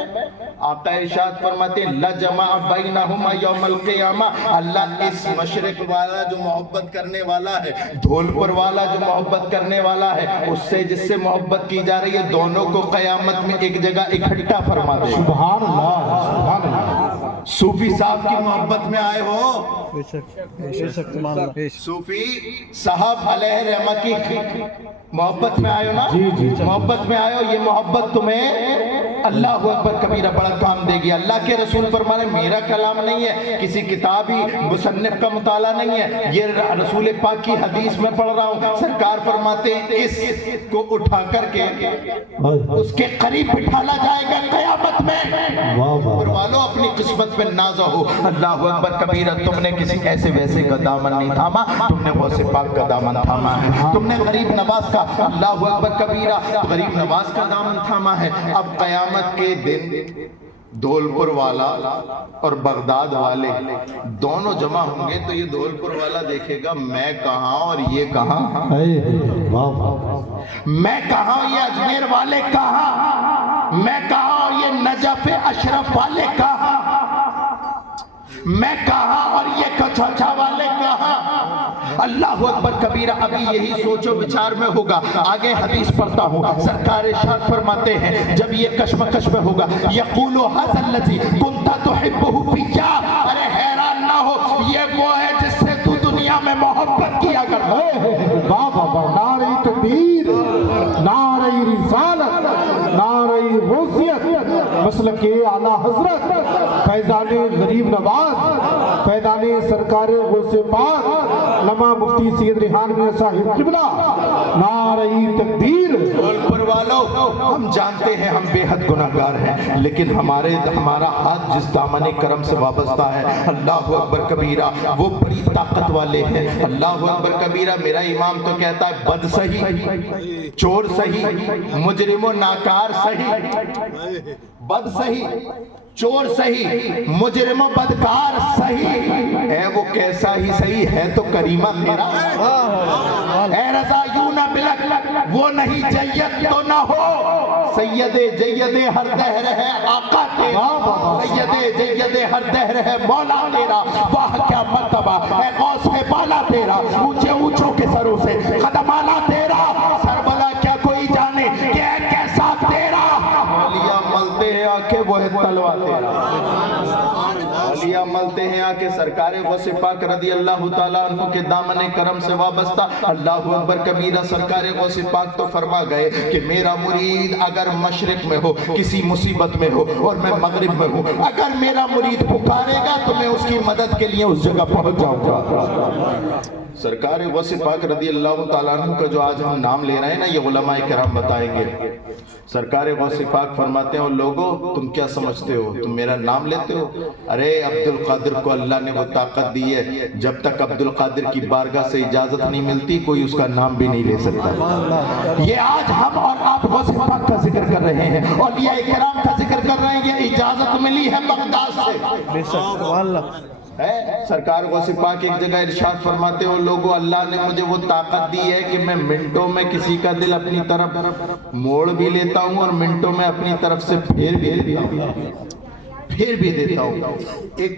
آقا ارشاد فرماتے لجمع بینہما یوم القیامہ، اللہ اس مشرق والا جو محبت کرنے والا ہے، دھول پور والا جو محبت کرنے والا ہے، اس سے جس سے محبت کی جا رہی ہے، دونوں کو قیامت میں ایک جگہ اکٹھا فرما دے۔ سبحان اللہ سبحان اللہ۔ صوفی صاحب کی محبت میں آئے ہو، بے شک بے شک سبحان اللہ، بے شک صوفی صاحب علیہ رحمہ کی محبت میں آئے ہو نا، جی جی محبت میں آئے ہو، یہ محبت تمہیں اللہ اکبر کبیرہ بڑا کام دے گی۔ اللہ کے رسول فرمانے میرا کلام نہیں ہے، کسی کتابی مصنف کا مطالعہ نہیں ہے، یہ رسول پاک کی حدیث میں پڑھ رہا ہوں۔ سرکار فرماتے ہیں اس کو اٹھا کر کے اس کے قریب بٹھالا جائے گا قیامت میں۔ اور والو اپنی قسمت پہ نازا ہو۔ اللہ اکبر کبیرہ، تم نے کسی ایسے ویسے کا دامن نہیں تھاما، تم نے غوث پاک کا دامن تھاما ہے، تم نے غریب نواز کا، اللہ اکبر کبیرہ، غریب نواز کا دامن تھاما ہے۔ اب قیامت کے دن دھول پور والا اور بغداد والے دونوں جمع ہوں گے تو یہ دھول پور والا دیکھے گا میں کہاں اور یہ کہاں، میں کہاں یہ اجمیر والے کہاں، میں کہاں اور یہ نجف اشرف والے کہاں، میں کہاں اور یہ کچھوچھا والے کہاں۔ اللہ اکبر کبیرہ، ابھی یہی سوچ و بچار میں ہوگا۔ آگے حدیث پڑھتا ہوں، سرکار ارشاد فرماتے ہیں جب یہ کشمکش میں ہوگا، یقول ھذا الذی کنت تحبہ فیہ، ارے حیران نہ ہو، یہ وہ ہے جس سے تو دنیا میں محبت کیا کرتا ہے۔ بابا نعرہ تکبیر، نعرہ رسالت، نعرہ غوثیت، مسلک اعلیٰ حضرت فیضان غریب نواز فیضان سرکار غوث پاک علامہ مفتی سید ریحان میاں صاحب قبلہ نعرہ تکبیر۔ اوپر والوں ہم جانتے ہیں ہم بے حد گناہگار ہیں، لیکن ہمارا ہاتھ جس دامن کرم سے وابستہ ہے، اللہ اکبر کبیرہ، وہ بڑی طاقت والے ہیں۔ اللہ اکبر کبیرہ، میرا امام تو کہتا ہے بد سہی، چور سہی، مجرم و ناکار سہی، بد سہی، چور سہی، مجرم و بدکار سہی، اے وہ کیسا ہی سہی ہے تو کریمہ تیرا، اے رضا یوں نہ بلک وہ نہیں جید تو نہ ہو، سید جید ہر دہر ہے آقا تیرا، سید جید ہر دہر ہے مولا تیرا، واہ کیا مرتبہ اے غوث بالا تیرا، اونچے اونچوں کے سروں سے قدم آلا تیرا، سربلا کیا کوئی جانے کہ اے کیسا تیرا، اولیاء ملتے ہیں آکے وہ ہے تلوہ تیرا، اولیاء ملتے ہیں آکے سرکار غوث پاک رضی اللہ تعالیٰ عنہ کے دامن کرم سے وابستہ۔ اللہ اکبر کبیرہ، سرکار غوث پاک تو فرما گئے کہ میرا مرید اگر مشرق میں ہو کسی مصیبت میں ہو اور میں مغرب میں ہوں، اگر میرا مرید پکارے گا تو میں اس کی مدد کے لیے اس جگہ پہنچ جاؤں گا۔ سرکار غوث پاک رضی اللہ تعالیٰ عنہ کا جو آج ہم نام لے رہے ہیں نا، یہ علماء کرام بتائیں گے۔ سرکار غوث پاک فرماتے ہیں لوگوں تم کیا سمجھتے ہو، تم میرا نام لیتے ہو؟ ارے عبد القادر کو اللہ نے وہ طاقت دی ہے، جب تک عبد القادر کی بارگاہ سے اجازت نہیں ملتی کوئی اس کا نام بھی نہیں لے سکتا۔ یہ آج ہم اور آپ غوث پاک کا ذکر کر رہے ہیں، اولیاء کرام کا ذکر کر رہے ہیں، یہ اجازت ملی ہے بغداد سے۔ بے شک سبحان اللہ۔ سرکار غوث پاک ایک جگہ ارشاد فرماتے ہو لوگوں اللہ نے مجھے وہ طاقت دی ہے کہ میں منٹوں میں کسی کا دل اپنی طرف موڑ بھی لیتا ہوں اور منٹوں میں اپنی طرف سے پھیر بھی دیتا ہوں۔ ایک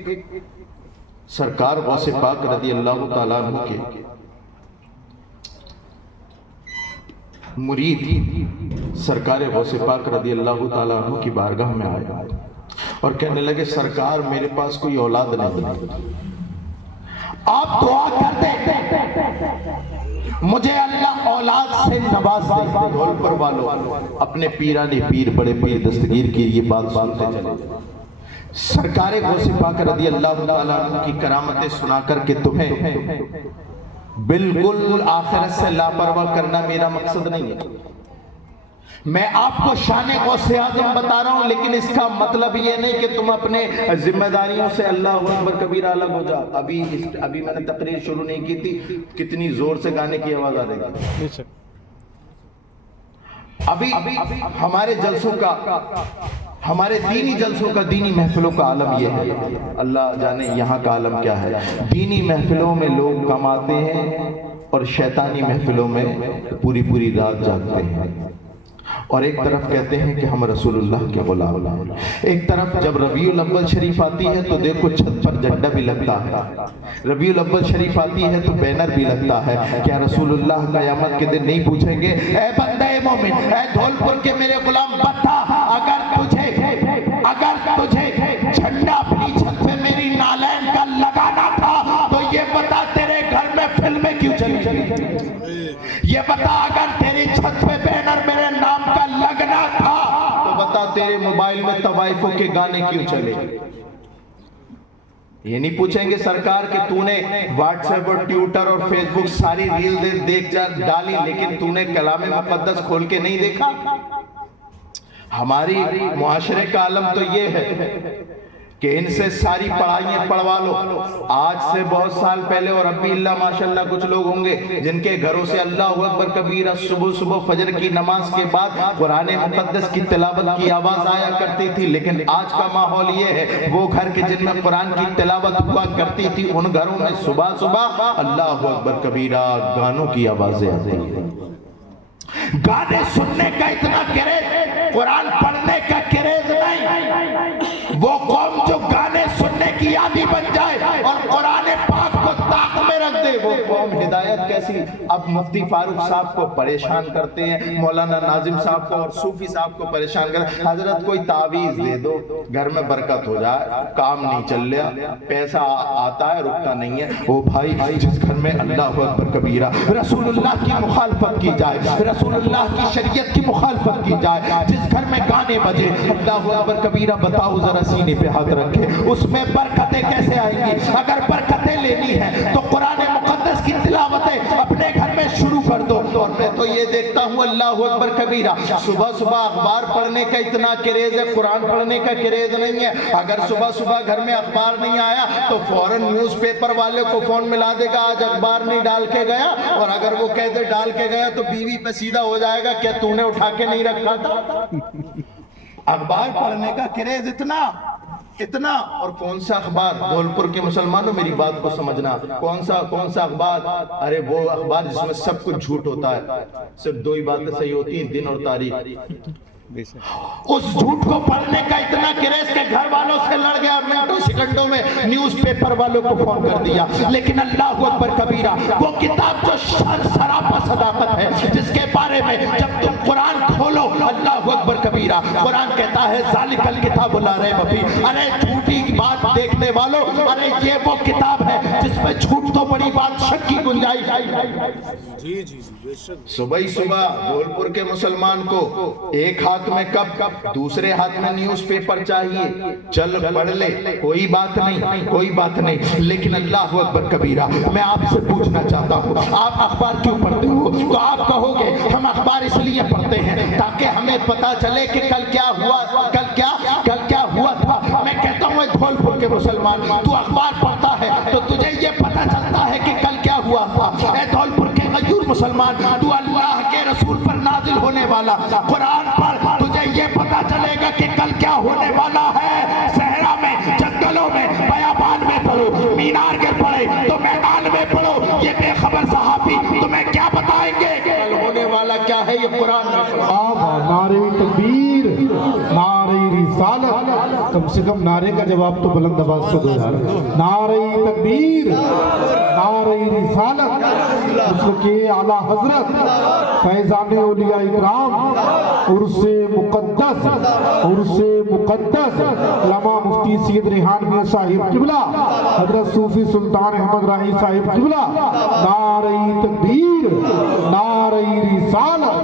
سرکار غوث پاک رضی اللہ تعالیٰ عنہ کے مرید سرکار غوث پاک رضی اللہ تعالیٰ عنہ کی بارگاہ میں آیا اور کہنے لگے سرکار میرے پاس کوئی اولاد نہیں، آپ دعا کر دیں مجھے اللہ اولاد سے نواز دے۔ ڈھول پر والوں اپنے پیرانی پیر بڑے پیر دستگیر کی یہ بات سنتے چلے۔ سرکار غوث پاک رضی اللہ تعالیٰ عنہ کی کرامتیں سنا کر کے تمہیں بالکل آخرت سے لاپرواہ کرنا میرا مقصد نہیں ہے، میں آپ کو شان غوث اعظم بتا رہا ہوں، لیکن اس کا مطلب یہ نہیں کہ تم اپنے ذمہ داریوں سے اللہ اکبر کبیرہ الگ ہو جاؤ۔ ابھی میں نے تقریر شروع نہیں کی تھی، کتنی زور سے گانے کی آواز آ رہی ہے۔ بے شک ابھی ہمارے جلسوں کا، ہمارے دینی جلسوں کا، دینی محفلوں کا عالم یہ ہے، اللہ جانے یہاں کا عالم کیا ہے۔ دینی محفلوں میں لوگ کماتے ہیں اور شیطانی محفلوں میں پوری رات جاگتے ہیں، اور ایک طرف کہتے ہیں کہ ہم رسول اللہ کے غلام ہیں، ایک طرف جب ربیع الاول شریف آتی ہے تو دیکھو چھت پر جھنڈا بھی لگتا ہے، ربیع الاول شریف آتی ہے تو بینر بھی لگتا ہے۔ کیا رسول اللہ قیامت کے دن نہیں پوچھیں گے اے بندہ مومن، اے دھولپور کے میرے غلام بتا، اگر تجھے جھنڈا اپنی چھت پہ میری نالین کا لگانا تھا تو یہ بتا تیرے گھر میں فلمیں کیوں چلی؟ یہ بتا اگر تیری چھت پہ بینر میرے نام کا لگنا تھا تو بتا تیرے موبائل میں طوائفوں کے گانے کیوں چلے؟ یہ نہیں پوچھیں گے سرکار کہ تو نے واٹس ایپ اور ٹویٹر اور فیس بک ساری ریل دیکھ جا ڈالی لیکن تو نے کلام مقدس کھول کے نہیں دیکھا۔ ہماری معاشرے کا عالم تو یہ ہے کہ ان سے ساری پڑھائیاں پڑھوا لو۔ آج سے بہت سال پہلے اور اب بھی اللہ ماشاءاللہ کچھ لوگ ہوں گے جن کے گھروں سے اللہ اکبر کبیرہ صبح فجر کی نماز کے بعد قرآن مقدس کی تلاوت کی آواز آیا کرتی تھی، لیکن آج کا ماحول یہ ہے وہ گھر کے جن میں قرآن کی تلاوت ہوا کرتی تھی ان گھروں میں صبح اللہ اکبر کبیرہ گانوں کی آوازیں آتی ہیں۔ گانے سننے کا اتنا کریز، قرآن پڑھنے کا کریز نہیں۔ وہ قوم جو گانے سننے کی عادی بن جائے اور قرآن پاک کو طاق میں رکھ دے وہ قوم ہدایت کیسی؟ اب مفتی فاروق صاحب کو پریشان کرتے ہیں، مولانا ناظم صاحب کو اور صوفی صاحب کو پریشان کرتے ہیں، حضرت کوئی تعویذ دے دو گھر میں برکت ہو جائے، کام نہیں چل رہا، پیسہ آتا ہے رکتا نہیں ہے۔ او بھائی جس گھر میں اللہ اکبر کبیرہ رسول اللہ کی مخالفت کی جائے، رسول اللہ کی شریعت کی مخالفت کی جائے، جس گھر میں گانے بجے، اللہ اکبر کبیرہ بتاؤ ذرا سینے پہ ہاتھ رکھے، اس میں برکتیں کیسے آئیں گی؟ اگر برکتیں لینی ہے تو قرآن مقدس کی تلاوتیں اپنے گھر میں شروع کر دو۔ اور میں تو یہ دیکھتا ہوں اللہ اکبر کبیرہ، صبح صبح اخبار پڑھنے کا اتنا کریز ہے، قرآن پڑھنے کا کریز نہیں ہے۔ اگر صبح صبح گھر میں اخبار نہیں آیا تو فوراً نیوز پیپر والے کو فون ملا دے گا آج اخبار نہیں ڈال کے گیا، اور اگر وہ کہتے ڈال کے گیا تو بیوی پہ سیدھا ہو جائے گا کہ تو نے اٹھا کے نہیں رکھا تھا۔ اخبار پڑھنے کا کریز اتنا، اور کون سا اخبار؟ دھولپور کے مسلمانوں میری بات کو سمجھنا، کون سا اخبار؟ ارے وہ اخبار جس میں سب کچھ جھوٹ ہوتا ہے، صرف دو ہی باتیں صحیح ہوتی ہیں، دن اور تاریخ۔ اس جھوٹ کو پڑھنے کا اتنا کریز کہ گھر والوں سے لڑ گیا، منٹوں سیکنڈوں میں نیوز پیپر والوں کو فون کر دیا۔ لیکن اللہ اکبر کبیرہ وہ کتاب جو سراپا صداقت ہے، جس کے بارے میں جب تم قرآن کھولو، اللہ اکبر کبیرہ قرآن کہتا ہے ذالک الکتاب لا ریب فیہ، ارے جھوٹی بات دیکھنے والوں، ارے یہ وہ کتاب ہے جس میں جھوٹ تو بڑی بات، شک کی گنجائش ہے۔ صبح ہی صبح دھولپور کے مسلمان کو ایک ہاتھ میں کپ دوسرے ہاتھ میں نیوز پیپر چاہیے، چل پڑھ لے، کوئی بات نہیں، لیکن اللہ اکبر کبیرہ میں آپ سے پوچھنا چاہتا ہوں، آپ اخبار کیوں پڑھتے ہو؟ تو آپ کہو گے ہم اخبار اس لیے پڑھتے ہیں تاکہ ہمیں پتا چلے کہ کل کیا ہوا تھا۔ میں کہتا ہوں اے دھولپور کے مسلمان، تو اخبار پڑھتا ہے تو تجھے یہ پتا چلتا ہے کہ کل کیا ہوا تھا۔ اے دھولپور کے غیور مسلمان، تو اللہ کے رسول پر نازل ہونے والا قرآن پڑھ، تجھے یہ پتا چلے گا کہ کل کیا ہونے والا ہے۔ صحرا میں، جنگلوں میں، بیابان میں پڑھو، مینار کے پڑھے تو میدان میں پڑھو، یہ بے خبر صحافی تمہیں کیا بتائیں گے کل ہونے والا کیا ہے؟ یہ قرآن میں۔ نعرہ تکبیر، نعرہ رسالت، کم سے کم نعرے کا جواب تو بلند آواز سے دو یار۔ نعرہ تکبیر، نعرہ رسالت، مثل کے اعلیٰ حضرت فیضان اولیاء اکرام، عرص مقدس علامہ مفتی سید ریحان میاں صاحب قبلہ، حضرت صوفی سلطان احمد راہی صاحب قبلہ، نعرہ تکبیر، نعرہ رسالت۔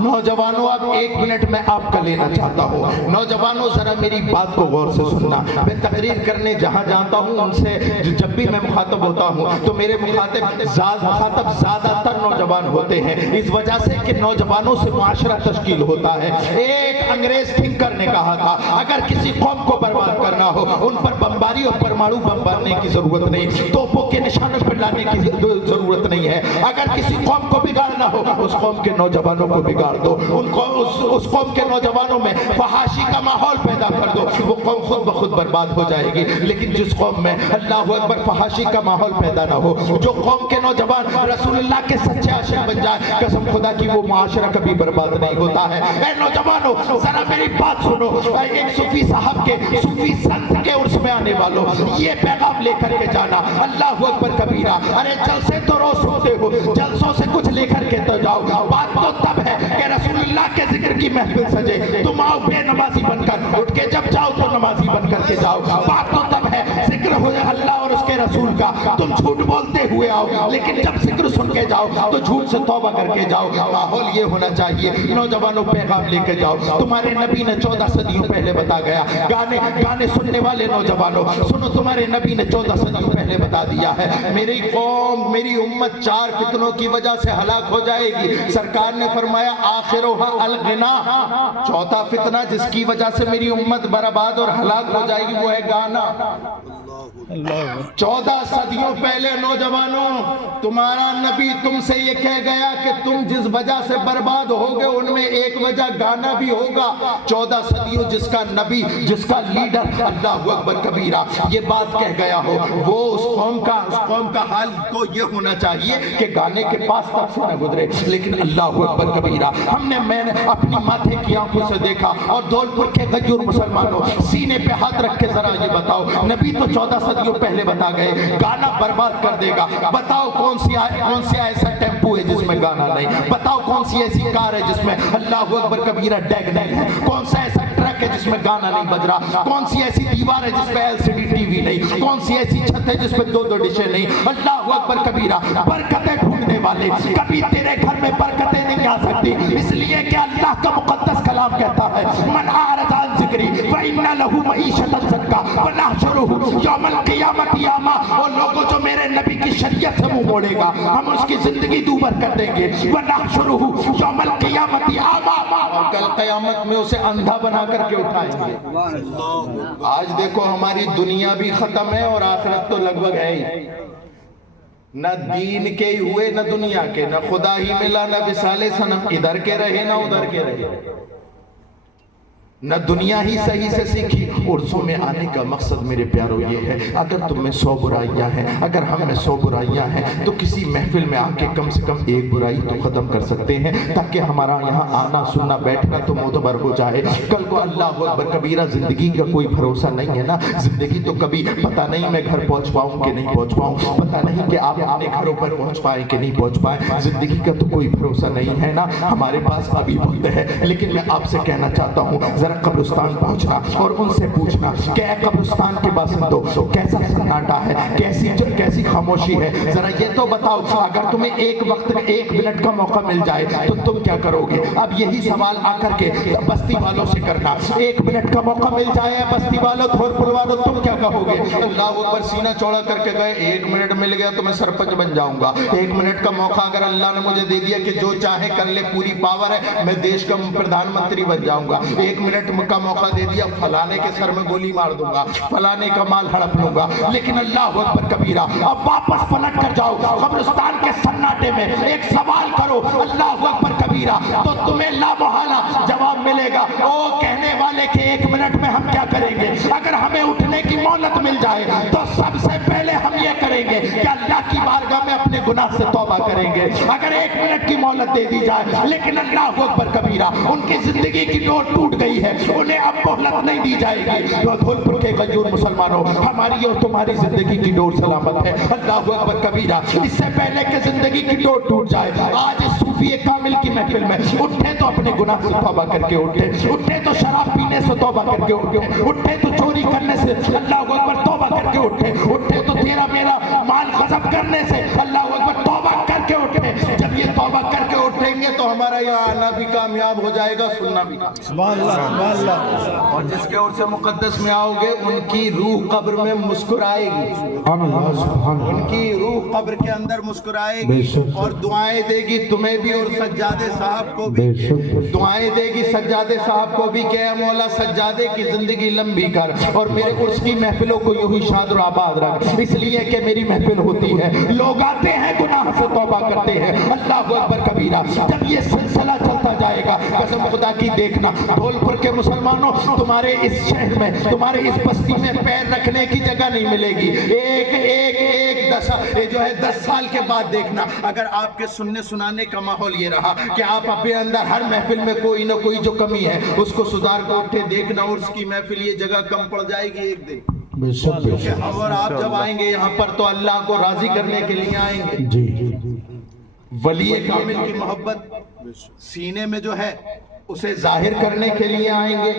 نوجوانوں اب ایک منٹ میں آپ کا لینا چاہتا ہوں، نوجوانوں ذرا میری بات کو غور سے سننا۔ میں تقریر کرنے جہاں جاتا ہوں ان سے جب بھی میں مخاطب ہوتا ہوں تو میرے مخاطب زیادہ تر نوجوان ہوتے ہیں، اس وجہ سے کہ نوجوانوں سے معاشرہ تشکیل ہوتا ہے۔ ایک انگریز تھنکر نے کہا تھا اگر کسی قوم کو برباد کرنا ہو ان پر بمباری اور پرمانو بم مارنے کی ضرورت نہیں، توپوں کے نشانوں پر لانے کی ضرورت نہیں ہے، اگر کسی قوم کو بگاڑنا ہو اس قوم کے نوجوانوں کو بگاڑ دو، اس قوم کے نوجوانوں میں فحاشی کا ماحول پیدا کر دو، وہ قوم خود بخود برباد ہو جائے گی۔ لیکن جس قوم میں اللہ اکبر فحاشی کا ماحول پیدا نہ ہو، جو قوم کے نوجوان رسول اللہ کے سچے عاشق بن جائے، قسم خدا کی وہ معاشرہ کبھی برباد نہیں ہوتا ہے۔ اے نوجوانوں ذرا میری بات سنو، ایک صوفی صاحب کے صوفی سنت کے عرس میں آنے والوں یہ پیغام لے کر کے جانا، اللہ اکبر کبیرہ، ارے جلسے تو روز سنتے ہو، جلسوں سے کچھ لے کر کے تو جاؤ، بات تو تب ہے کہ رسول اللہ کے ذکر کی محفل سجے، تم آؤ بے نمازی بن کر، اٹھ کے جب جاؤ تو نمازی بن کر کے جاؤ، بات تو تب ہے ذکر ہو جائے اللہ اور اس کے رسول کا، تم جھوٹ بولتے ہوئے آؤ، لیکن جب ذکر سن کے جاؤ تو جھوٹ سے توبہ کر کے جاؤ۔ ماحول یہ ہونا چاہیے، نوجوانوں پیغام لے کے جاؤ، تمہارے نبی نے 14 صدیوں پہلے بتا گیا، گانے سننے والے نوجوانوں سنو، تمہارے نبی نے 14 صدیوں پہلے بتا دیا ہے میری قوم میری امت 4 فتنوں کی وجہ سے ہلاک ہو جائے گی۔ سرکار نے فرمایا آخرھا الغنا، چوتھا فتنہ جس کی وجہ سے میری امت برباد اور ہلاک ہو جائے گی وہ ہے گانا۔ 14 صدیوں پہلے نوجوانوں تمہارا نبی تم سے یہ کہہ گیا کہ تم جس وجہ سے برباد ہوگے ان میں ایک وجہ گانا بھی ہوگا۔ 14 صدیوں جس کا نبی جس کا لیڈر اللہ اکبر کبیرہ یہ بات کہہ گیا ہو، وہ اس قوم کا حال تو یہ ہونا چاہیے کہ گانے کے پاس تک سے نہ گزرے۔ لیکن اللہ اکبر کبیرہ میں نے اپنی ماتھے کی آنکھوں سے دیکھا، اور دھولپور کے غیور مسلمانوں سینے پہ ہاتھ رکھ کے ذرا یہ بتاؤ، نبی تو 14 صدیوں پہلے بتا گئے گانا برباد کر دے گا. بتاؤ کون سی ایسا ٹیمپو ہے جس میں گانا نہیں؟ بتاؤ کون سی ایسی کار ہے جس میں اللہ اکبر کبیرہ ڈیگ نہیں ہے؟ کون سا ایسا ٹرک ہے جس میں گانا نہیں بج رہا؟ کون سی ایسی دیوار ہے جس میں LCD ٹی وی نہیں؟ کون سی ایسی چھت ہے جس میں 2 ڈشیں نہیں؟ اللہ اکبر کبیرہ. برکتیں ڈھونڈنے والے کبھی تیرے گھر میں برکتیں نہیں آ سکتی، اس لیے کہ اللہ کا مقدس کلام کہتا ہے من اعرض عن ذکری فإن له معیشۃ ضنکا ونحشرہ یوم القیامۃ اعمی. اور لوگوں جو میرے نبی کی شریعت سے منہ موڑے گا ہم اس کی زندگی دوبر کر دیں گے. ونحشرہ یوم القیامۃ اعمی، اور کل قیامت میں اسے اندھا بنا کر کے اٹھائیں گے. آج دیکھو ہماری دنیا بھی ختم ہے اور آخرت تو لگ بھگ ہے ہی. نہ دین کے ہی ہوئے نہ دنیا کے، نہ خدا ہی ملا نہ وصال صنم، ادھر کے رہے نہ ادھر کے رہے. نہ دنیا ہی صحیح سے سیکھی. عرصوں میں آنے کا مقصد میرے پیارو یہ ہے اگر تم میں 100 برائیاں ہیں، اگر ہم میں 100 برائیاں ہیں تو کسی محفل میں آ کے کم سے کم ایک برائی تو ختم کر سکتے ہیں تاکہ ہمارا یہاں آنا سننا بیٹھنا تو معتبر ہو جائے. کل کو اللہ اکبر کبیرہ زندگی کا کوئی بھروسہ نہیں ہے نا. زندگی تو کبھی پتہ نہیں میں گھر پہنچ پاؤں کہ نہیں پہنچ پاؤں، پتہ نہیں کہ آپ اپنے گھروں پر پہنچ پائیں کہ نہیں پہنچ پائیں. زندگی کا تو کوئی بھروسہ نہیں ہے نا. ہمارے پاس ابھی وقت ہے، لیکن میں آپ سے کہنا چاہتا ہوں ذرا قبرستان پہنچنا اور ان سے پوچھنا کہ اے قبرستان کے باشندوں کیسا سناٹا ہے، کیسی خاموشی ہے. ذرا یہ تو بتاؤ اگر تمہیں ایک وقت 1 منٹ کا موقع مل جائے تو تم کیا کرو گے؟ اب یہی سوال آ کر کے بستی والوں سے کرنا. 1 منٹ کا موقع مل جائے بستی والوں دھول پور والوں تم کیا کہو گے؟ اللہ اکبر سینہ چوڑا کر کے گئے 1 منٹ مل گیا تو میں سرپنچ بن جاؤں گا. 1 منٹ کا موقع اگر اللہ نے مجھے دے دیا کہ جو چاہے کر لے پوری پاور ہے میں دیش کا پردھان منتری بن جاؤں گا. 1 منٹ کا موقع دے دیا فلانے کے سر میں گولی مار دوں گا، فلانے کا مال ہڑپ لوں گا. لیکن اللہ اکبر کبیرہ اب واپس پلٹ کر جاؤ قبرستان کے سناٹے میں ایک سوال کرو اللہ اکبر کبیرہ تو تمہیں لا محالہ جواب ملے گا. او کہنے والے کہ 1 منٹ میں ہم کیا کریں گے؟ اگر ہمیں اٹھنے کی مہلت مل جائے تو سب سے پہلے ہم یہ کریں گے کہ اللہ کی بارگاہ میں اپنے گناہ سے توبہ کریں گے. اگر 1 منٹ کی مہلت دے دی جائے لیکن اللہ اکبر کبیرہ ان کی زندگی کی ڈور ٹوٹ گئی ہے، انہیں اب مہلت نہیں دی جائے گی. دھول پور کے غیور مسلمانوں ہماری اور تمہاری زندگی کی ڈور سلامت ہے. اللہ اکبر کبیرہ اس سے پہلے کہ زندگی کی ڈور ٹوٹ جائے آج صوفی کامل کی محفل میں اٹھے تو اپنے گناہ سے توبہ کر کے اٹھے تو شراب پینے سے توبہ کر کے اٹھے تو چوری کرنے سے اللہ اکبر توبہ کر کے اٹھے تو تیرا میرا مال غصب کرنے سے اللہ اکبر توبہ کر کے اٹھے. جب یہ توبہ کر کے اٹھیں گے تو ہمارا یہاں آنا بھی کامیاب ہو جائے گا، سننا بھی. سبحان اللہ سبحان اللہ. اور جس کے عرص مقدس میں آؤ گے ان کی روح قبر میں مسکرائے گی. سبحان اللہ سبحان اللہ. ان کی روح قبر کے اندر مسکرائے گی اور دعائیں دے گی تمہیں بھی اور سجادے صاحب کو بھی. دعائیں دے گی سجادے صاحب کو بھی کہ اے مولا سجادے کی زندگی لمبی کر اور میرے عرس کی محفلوں کو یوں ہی شاد و آباد رکھ. اس لیے کہ میری محفل ہوتی ہے، لوگ آتے ہیں گناہ سے توبہ کرتے ہیں. اللہ اکبر کبیرہ جب یہ سلسلہ چلتا جائے گا قسم خدا کی دیکھنا دھول پور کے مسلمانوں تمہارے اس شہر میں تمہارے اس بستی میں پیر رکھنے کی جگہ نہیں ملے گی. جو ہے 10 سال کے بعد دیکھنا اگر آپ کے سننے سنانے کا ماحول یہ رہا کہ آپ اپنے اندر ہر محفل میں کوئی نہ کوئی جو کمی ہے اس کو سدھار کو اٹھے دیکھنا اور اس کی محفل یہ جگہ کم پڑ جائے گی ایک دن. اور آپ جب آئیں گے یہاں پر تو اللہ کو راضی کرنے کے لیے آئیں گے. ولی کامل کی محبت سینے میں جو ہے اسے ظاہر کرنے کے لیے آئیں گے،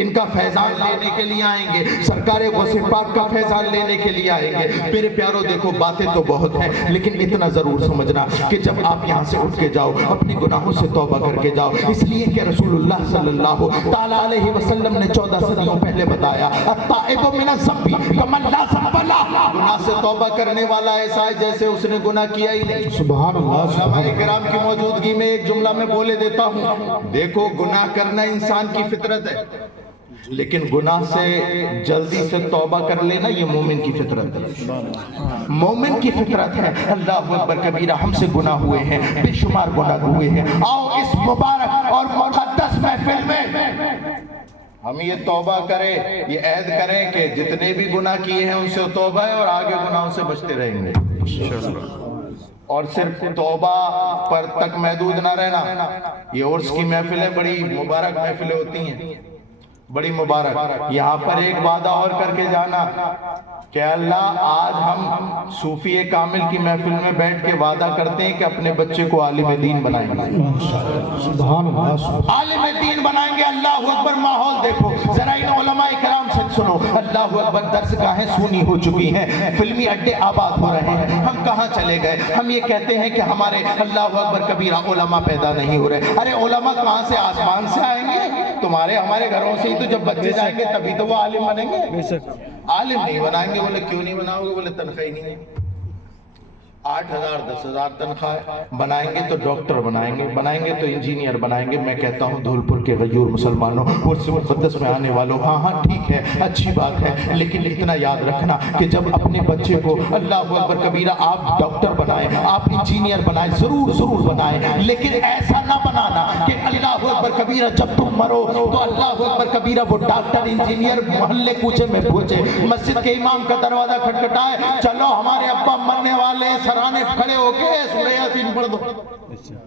ان کا فیضان لینے کے لیے آئیں گے، سرکار غوث پاک کا فیضان لینے کے لیے آئیں گے. میرے پیارو دیکھو باتیں تو بہت ہیں لیکن اتنا ضرور سمجھنا کہ جب آپ یہاں سے اٹھ کے جاؤ اپنی گناہوں سے توبہ کر کے جاؤ. اس لیے کہ رسول اللہ صلی اللہ تعالیٰ علیہ وسلم نے 14 صدیوں پہلے بتایا التائب من الذنب کمن لا ذنب لہ. گناہ سے توبہ کرنے والا ایسا ہے جیسے اس نے گناہ کیا ہی نہیں. سبحان اللہ. علماء کرام کی موجودگی میں ایک جملہ میں بولے دیتا ہوں. دیکھو گناہ کرنا انسان کی فطرت ہے لیکن گناہ سے جلدی سے توبہ کر لینا یہ مومن کی فطرت ہے. مومن کی فطرت ہے. اللہ اکبر کبیرہ ہم سے گناہ ہوئے ہیں، بے شمار گناہ ہوئے ہیں. آؤ اس مبارک اور مقدس محفل میں ہم یہ توبہ کریں، یہ عہد کریں کہ جتنے بھی گناہ کیے ہیں ان سے توبہ ہے اور آگے گناہوں سے بچتے رہیں گے. اور صرف توبہ پر تک محدود نہ رہنا. یہ عرس کی محفلیں بڑی مبارک محفلیں ہوتی ہیں، بڑی مبارک. یہاں پر ایک وعدہ اور کر کے جانا کہ اللہ آج ہم صوفی کامل کی محفل میں بیٹھ کے وعدہ کرتے ہیں کہ اپنے بچے کو عالم دین بنائیں گے. سبحان اللہ. عالم دین بنائیں گے. اللہ اکبر. ماحول دیکھو ذرا ان علماء کرام سے سنو. اللہ اکبر. درس گاہیں سونی ہو چکی ہیں, فلمی اڈے آباد ہو رہے ہیں. ہم کہاں چلے گئے؟ ہم یہ کہتے ہیں کہ ہمارے اللہ اکبر کبیرہ علماء پیدا نہیں ہو رہے. ارے علماء کہاں سے؟ آسمان سے آئیں گے. تمہارے ہمارے گھروں سے ہی تو جب بچے جائیں گے تبھی تو وہ عالم بنیں گے. بے شک. عالم نہیں بنائیں گے. بولے کیوں نہیں بناؤ گے؟ بولے تنخواہ ہی نہیں ہے. 8,000 10,000 تنخواہ. بنائیں گے تو ڈاکٹر بنائیں گے, بنائیں گے تو انجینئر بنائیں گے. میں کہتا ہوں دھولپور کے غیور مسلمانوں, عرس مقدس میں آنے والوں, ہاں ہاں ٹھیک ہے, اچھی بات ہے, لیکن اتنا یاد رکھنا کہ جب اپنے بچے کو اللہ اکبر کبیرہ آپ ڈاکٹر بنائیں, آپ انجینئر بنائیں, ضرور ضرور بنائیں, لیکن ایسا نہ بنانا کہ اللہ اکبر کبیرہ جب تم مرو تو اللہ اکبر کبیرہ وہ ڈاکٹر انجینئر محلے کوچے میں پہنچے, مسجد کے امام کا دروازہ کھٹکھٹائے, چلو ہمارے ابا مرنے والے, سرانے کھڑے ہو کے سورہ یاسین پڑھ دو,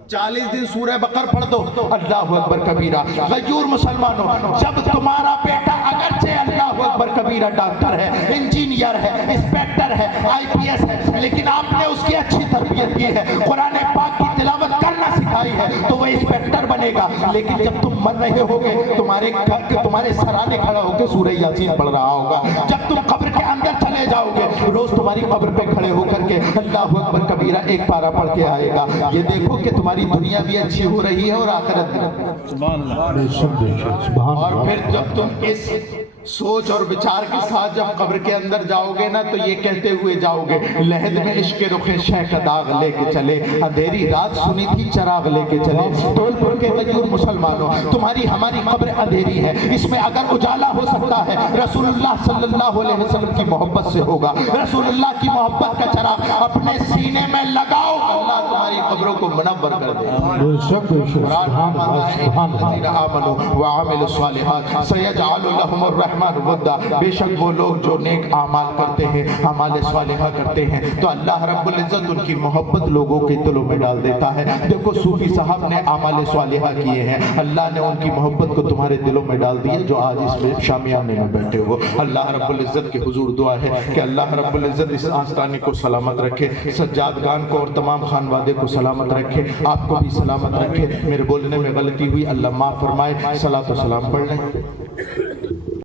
40 دن سورہ بقر پڑھ دو. اللہ اکبر کبیرہ. غیور مسلمانوں, جب تمہارا بیٹا اگرچہ اللہ اکبر کبیرہ ڈاکٹر ہے, انجینئر ہے, انسپیکٹر ہے, IPS ہے, لیکن آپ نے اس کی اچھی تربیت کی ہے, قرآن پاک کی تلاوت کرنا سکھائی ہے, تو وہ انسپیکٹر بنے گا. لیکن جب تم مر رہے ہوگے تمہارے سرانے کھڑا ہو کے سورہ یاسین پڑھ رہا ہوگا. جب تم قبر کے اندر چلے جاؤ گے روز تمہاری قبر پہ کھڑے ہو کر کے اللہ اکبر کبیرہ ایک پارہ پڑھ کے آئے گا. یہ دیکھو کہ تمہاری دنیا بھی اچھی ہو رہی ہے اور آخرت بھی. سبحان اللہ. بے شک بے شک. سبحان اور اللہ. پھر جب تم اس سوچ اور بچار کے ساتھ جب قبر کے اندر جاؤ گے نا تو یہ کہتے ہوئے جاؤ گے, لحد میں عشق رخ شہ کا داغ لے کے چلے, اندھیری رات سنی تھی چراغ لے کے چلے. دھولپور کے غیور مسلمانوں, تمہاری ہماری قبر اندھیری ہے, اس میں اگر اجالا ہو سکتا ہے رسول اللہ صلی اللہ علیہ وسلم کی محبت سے ہوگا. رسول اللہ کی محبت کا چراغ اپنے سینے میں لگاؤ, اللہ تمہاری قبروں کو منور کر دے. بے شک بے شک. سبحان اللہ. سبحان اللہ. الذین آمنوا وعملوا الصالحات سیجعل لهم الرحمن ودا. بے شک وہ لوگ جو نیک اعمال کرتے ہیں, اعمال صالحہ کرتے ہیں, تو اللہ رب العزت ان کی محبت لوگوں کے دلوں میں ڈال دیتا ہے. دیکھو صوفی صاحب نے اعمال صالحہ کیے ہیں, اللہ نے ان کی محبت کو تمہارے دلوں میں ڈال دی ہے جو آج اس میں شامیانے میں بیٹھے ہو. اللہ رب العزت کے حضور دعا ہے کہ اللہ رب العزت اس آستانے کو سلامت رکھے, سجادگان کو اور تمام خانوادے کو سلامت رکھے, آپ کو بھی سلامت رکھے. میرے بولنے میں غلطی ہوئی اللہ معاف فرمائے. صلاۃ و سلام پڑھ لیں.